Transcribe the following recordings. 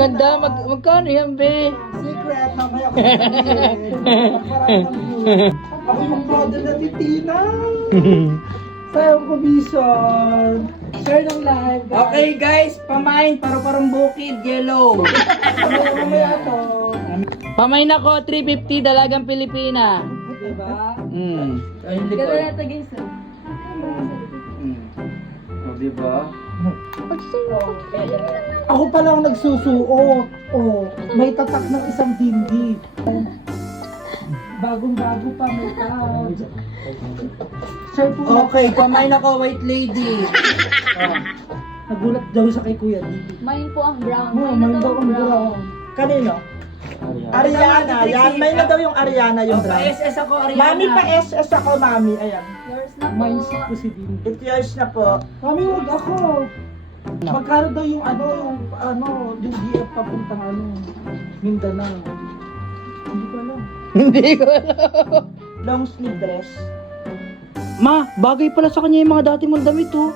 ganda. Magkano yan, be? Secret, mamaya ko sabihin. Magparami ng views. Ako yung model na titina. Sayang commission. Share ng live, guys. Okay, guys. Pamain. Paru-parang bukid. Yellow. Mamaya to. Pamain ako. 350. Dalagang Pilipina. Diba? Ay, hindi ko. Gano'n natin guys. O, diba? Ako pa lang nagsusuot. Oh, may tatak ng isang dindi. Bagong-bago pa, may tag. Share po. Okay, pamain ako. White lady. Nagulat daw sa kay Kuya Didi. Mine po ang brown. Oh, Mine na may daw daw ang ang brown. brown. Kanino? Ariana. Yan, may na daw yung Ariana yung brown. Pa-SS ako, Ariana. Mami, pa-SS ako, mami. Ayan. Yours na po. Mindset ko si Dindi. It's yours na po. Mami, huwag ako. Magkano daw yung yung DF papuntang Mindanao. Hindi ko alam. Hindi ko alam. Long sleeve dress. Ma, bagay pala sa kanya yung mga dati mong damit, oh.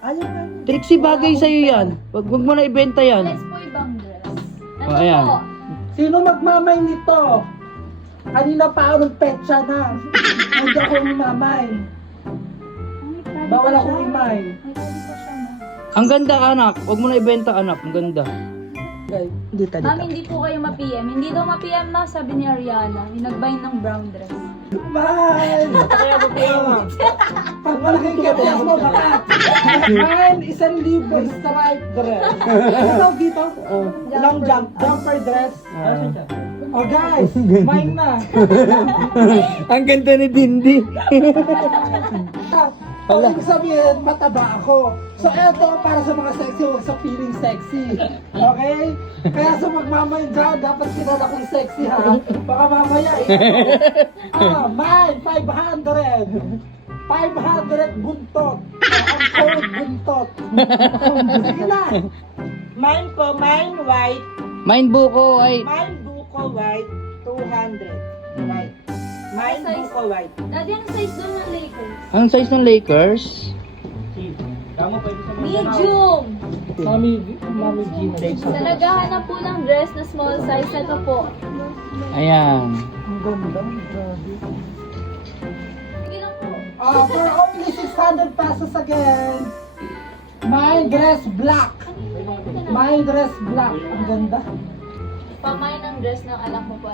Ayaw nga. Trixie, bagay sa'yo yan. Wag mo na ibenta yan. Let's po ibang dress. Ito Oh, ayan. po. Sino magmamay nito? Kanina pa ako petsa na. Hindi ako mamay. Bawal akong imay. May pwede po siya, ma. Ang ganda, anak. Wag mo na ibenta, anak. Ang ganda. Okay. Dito, Ma'am, hindi po kayo ma-PM. Hindi daw ma-PM na, sabi ni Ariana. Yung nag-bind ng brown dress. Bye! Pag malaking kepyas mo, baka. Mine, 1,000 stripe dress. Ano dito? Long jumper dress. Oh guys, mine na. Ang ganda ni Dindi. Ang ibig sabihin, mataba ako. So eto, para sa mga sexy, huwag sa feeling sexy. Okay? Kaya sa magmamay dyan, dapat kilala kong sexy ha. Baka mamaya mine, 500. 500 buntot. Ang code buntot. Sige na. Mine po, mine white. Mine buko, ay. Mine buko white, 200. White. Mine Size? buko white. Daddy, anong size doon ng Lakers? Anong size ng Lakers? Medium! Mami Gina. Sa naghahanap po ng dress na small size, ito po. Ayan. Ang ganda. Grabe. Sige lang po. For only 600 pesos again. My dress black. My dress black. Ang ganda. Pamay ng dress ng anak mo po.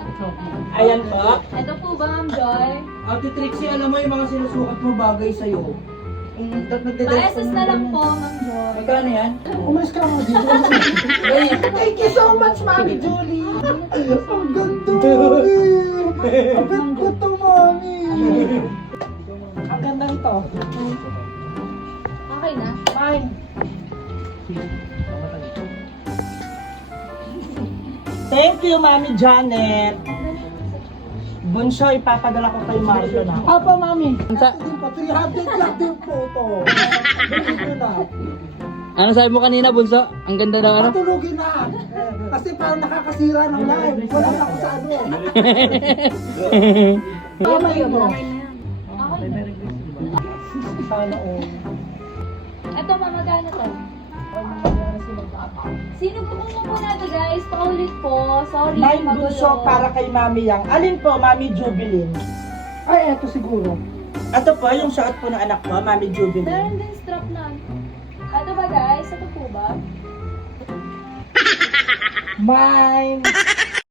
Ayan po. Ito po ba, Ma'am Joy? Ate Trixie, alam mo yung mga sinusukat mo bagay sa'yo. Pa-SS na lang po, Ma'am Joy. Magkano yan? Umalis ka mga dito. Thank you so much, Mami Julie. Ang ganda, Mami. Ang ganda to, Mami. Ang ganda nito. Okay na. Mine. Thank you, Mami Janet. Bunso, ipapadala ko kay Mario na. Apa, Mami? Sa- Ito din po, 300 lang din po ito. Dito na. Ano sabi mo kanina, Bunso? Ang ganda daw, ano? Patulugin na. Kasi parang nakakasira ng live. Wala na ako sa ano. Tama yun, no? Okay na. Okay na. Sana all. Ito, Mama, magkano to? Sino po po na to, guys? Paulit po. Sorry, Mine magulo. bunso para kay Mami Yang. Alin po, Mami Jubilin? Ay, eto siguro. Ito po, yung suot po ng anak ko, Mami Jubilin. Meron din strap na. Ito ba, guys? Ito po ba? Mine.